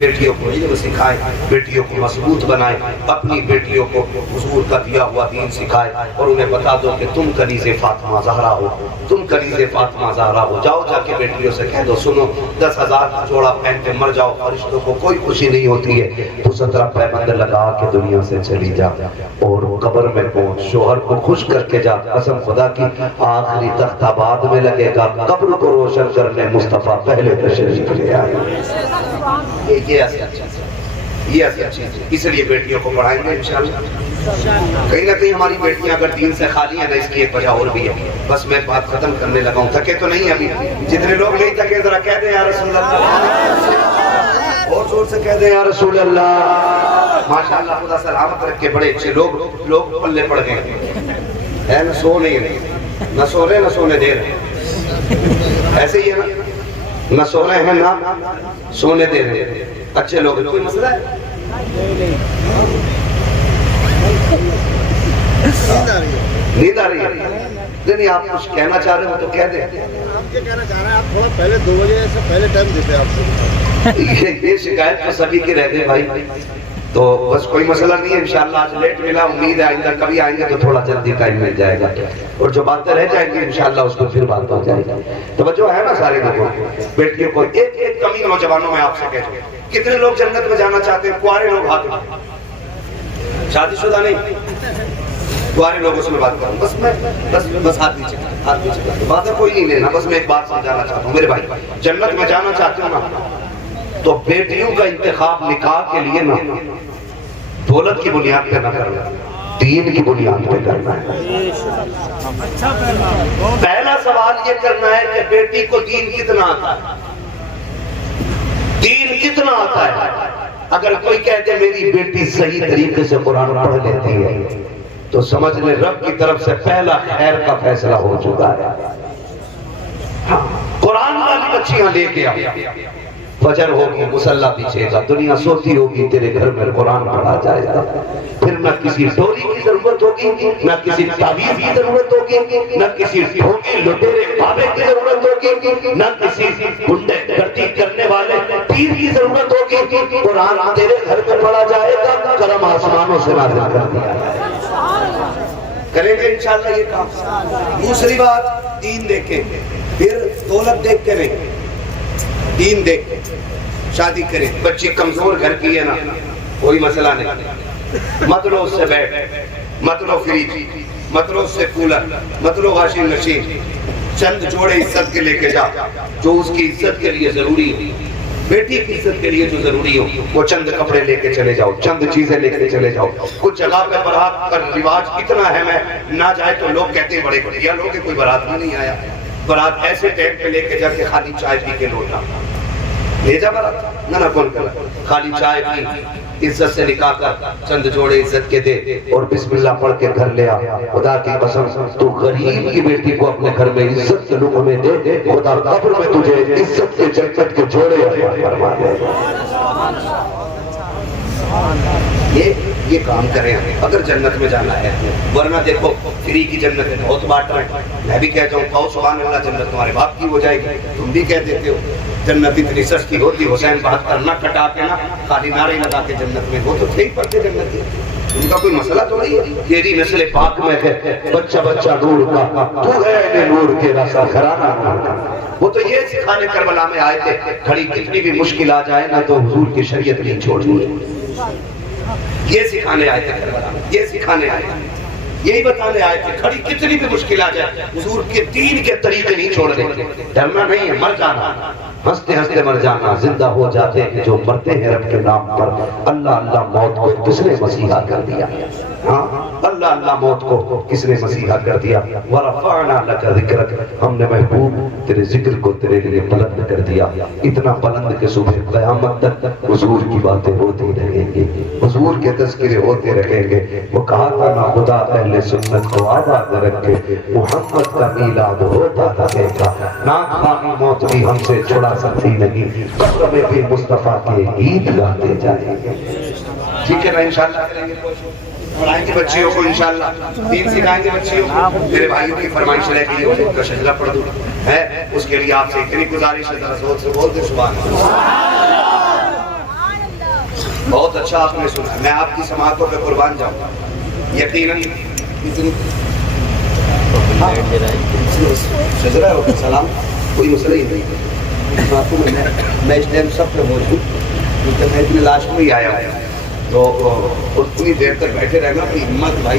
بیٹیوں کو علم سکھائے، بیٹیوں کو مضبوط بنائے، اپنی بیٹیوں کو حضور کا دیا ہوا دین سکھائے اور انہیں بتا دو کہ تم کنیز فاطمہ زہرا ہو، تم کنیز فاطمہ زہرا ہو۔ جاؤ جا کے بیٹیوں سے کہہ دو سنو 10,000 کا جوڑا پہن کے مر جاؤ، فرشتوں کو کوئی خوشی نہیں ہوتی ہے، تو 17 پیبند لگا کے دنیا سے چلی جا اور قبر میں پہنچ شوہر کو خوش کر کے جا۔ قسم خدا کی آخری تختہ بعد میں لگے گا، قبر کو روشن کرنے مصطفیٰ پہلے تشریف لے آئے۔ یہ ایسی اچھی چیز، اس لیے بیٹیوں کو پڑھائیں گے انشاءاللہ۔ کہیں نہ کہیں ہماری بیٹیاں اگر دین سے خالی ہیں نا، اس کی ایک وجہ اور بھی ہے۔ بس میں بات ختم کرنے لگا ہوں، تھکے تو نہیں ابھی؟ جتنے لوگ نہیں تھکے ذرا کہہ دیں یا رسول اللہ، اور زور سے کہہ دیں یا رسول اللہ۔ ماشاءاللہ خدا سلامت رکھ کے بڑے اچھے لوگ پلے پڑ گئے ہیں، نہ سو نہیں، نہ سو رہے نہ سونے دے رہے، ایسے ہی ہے نا، نہ سو رہے ہیں نہ سونے دے رہے ہیں۔ اچھے لوگ، کوئی مسئلہ ہے؟ نیند آ رہی ہے؟ نہیں آپ کچھ کہنا چاہ رہے ہو تو کہہ دیں۔ آپ کیا کہنا چاہ رہے ہیں؟ آپ تھوڑا پہلے 2 بجے سے پہلے ٹائم دیتے ہیں آپ سے۔ یہ شکایت تو سبھی کی رہتے بھائی، تو بس کوئی مسئلہ نہیں ہے انشاءاللہ۔ آج لیٹ ملا، امید ہے آئندہ کبھی آئیں گے تو تھوڑا جلدی ٹائم مل جائے گا، اور جو باتیں رہ جائیں گی انشاءاللہ اس کو پھر بات ہو جائے گی۔ توجہ ہے نا سارے لوگوں، بیٹیوں کو ایک کمی نوجوانوں میں آپ سے کہہ دوں، کتنے لوگ جنت میں جانا چاہتے ہیں؟ کنوارے لوگ ہاتھ اٹھائیں، شادی شدہ نہیں، کنوارے لوگوں سے میں بات کروں، بس ہاتھ نیچے، بات ہے کوئی نہیں لینا، بس میں ایک بات سمجھانا چاہتا ہوں میرے بھائی، جنت میں جانا چاہتے ہو نا تو بیٹیوں کا انتخاب نکاح کے لیے نا دولت کی بنیاد پہ نہ کرنا، دین کی بنیاد پہ کرنا ہے۔ پہلا سوال یہ کرنا ہے کہ بیٹی کو دین کتنا آتا ہے، دین کتنا آتا ہے۔ اگر کوئی کہتے میری بیٹی صحیح طریقے سے قرآن پڑھ لیتی ہے تو سمجھ لیں رب کی طرف سے پہلا خیر کا فیصلہ ہو چکا ہے۔ قرآن والی بچیاں لے کے فجر ہوگی مصلی بچھے گا، دنیا سوتی ہوگی تیرے گھر میں قرآن پڑھا جائے گا، پھر نہ کسی ڈوری کی ضرورت ہوگی، نہ کسی تعویذ کی ضرورت ہوگی، نہ کسی ڈھونگی لٹیرے بابے کی ضرورت ہوگی، نہ کسی گنڈے گردی کرنے والے پیر کی ضرورت ہوگی، قرآن تیرے گھر میں پڑھا جائے گا، کرم آسمانوں سے نازل کر دیا کریں گے انشاءاللہ یہ کام۔ دوسری بات دین دیکھیں، پھر دولت دیکھ کے نہیں، دین دیکھ کے شادی کریں۔ بچی کمزور گھر کی ہے نا کوئی مسئلہ نہیں، مت لو اس سے بیٹ، مت لو فریج، مت لو اس سے کولر، مت لو واشنگ مشین، چند جوڑے عزت کے لے کے جا جو اس کی عزت کے لیے ضروری ہو، بیٹی کی عزت کے لیے جو ضروری ہو وہ چند کپڑے لے کے چلے جاؤ، چند چیزیں لے کے چلے جاؤ۔ کچھ جگہ پہ بارات کا رواج اتنا اہم ہے، نہ جائے تو لوگ کہتے ہیں بڑے بڑھیا لوگ ہیں، کوئی بارات میں نہیں آیا، بارات ایسے ٹائم پہ لے کے جا کے خالی چائے پی کے لوٹا لے جا بارات، نہ کون کر خالی چائے پی، عزت سے نکاح کر، چند جوڑے عزت کے دے اور بسم اللہ پڑھ کے گھر لے آ۔ خدا کی قسم تو غریب کی بیٹی کو اپنے گھر میں عزت کے لقمے دے، خدا قبر میں تجھے عزت کے جنت کے جوڑے فرما دے۔ یہ کام کریں اگر جنت میں جانا ہے، ورنہ دیکھو فری کی جنت ہے، بہت بانٹ رہے ہیں۔ میں بھی کہتا ہوں کہو سبحان اللہ، جنت تمہارے باپ کی ہو جائے گی، تم بھی کہہ دیتے ہو جنت اتنی سستی ہوتی، حسین 72 نہ کٹا کے نا خالی نعرے لگا کے جنت میں، وہ تو تھے ہی پڑھتے جنت کے، ان کا کوئی مسئلہ تو نہیں ہے۔ تیری نسل پاک میں ہے بچہ بچہ نور کا، تو ہے نور کے رسا گھرانہ نور کا۔ وہ تو یہ سکھانے کربلا میں آئے تھے، کھڑی کتنی بھی مشکل آ جائے نا تو حضور کی شریعت نہیں چھوڑنی، یہ سکھانے آئے تھے کربلا میں، یہ سکھانے آئے تھے، یہی بتانے آئے تھے کھڑی کتنی بھی مشکل آ جائے حضور کے دین کے طریقے نہیں چھوڑنے، ڈرنا نہیں ہے، مر جانا، ہنستے ہنستے مر جانا، زندہ ہو جاتے ہیں جو مرتے ہیں رب کے نام پر۔ اللہ اللہ موت کو کس نے مسیحا کر دیا؟ ہاں اللہ اللہ موت کو کس نے مسیحا کر دیا؟ وَرَفَعْنَا لَكَ ذِكْرَكَ، ہم نے محبوب تیرے ذکر کو تیرے لیے بلند کر دیا، اتنا بلند کہ صبح قیامت تک حضور کی باتیں ہوتی رہیں گی، حضور کے تذکرے ہوتے رہیں گے۔ وہ کہا تھا نا خدا اہل سنت کو آباد رکھے، محمد کا میلاد ہوتا رہے گا، نعت خوانی موت بھی ہم سے چھڑا سکتی نہیں، قبر میں بھی مصطفیٰ کے گیت گاتے جائیں گے۔ ٹھیک ہے نا انشاءاللہ کریں گے، پڑھائیں گے بچیوں کو انشاءاللہ، دین سکھائیں گے بچیوں کو۔ میرے بھائیوں کی فرمائش رہ گئی ہے ان کا شجرہ پڑھ دوں ہے، اس کے لیے آپ سے اتنی گزارش ہے ذرا زور سے بول دیں سبحان اللہ۔ اچھا آپ نے سنا. میں آپ کی سماعتوں پہ قربان جاؤں گا. یقیناً شجرا ہو سلام کوئی مسئلہ ہی نہیں. میں اس ٹائم سب پہ موجود کیونکہ میں اتنی لاش میں ہی آیا ہوں. تو اتنی دیر تک بیٹھے رہنا کوئی ہمت بھائی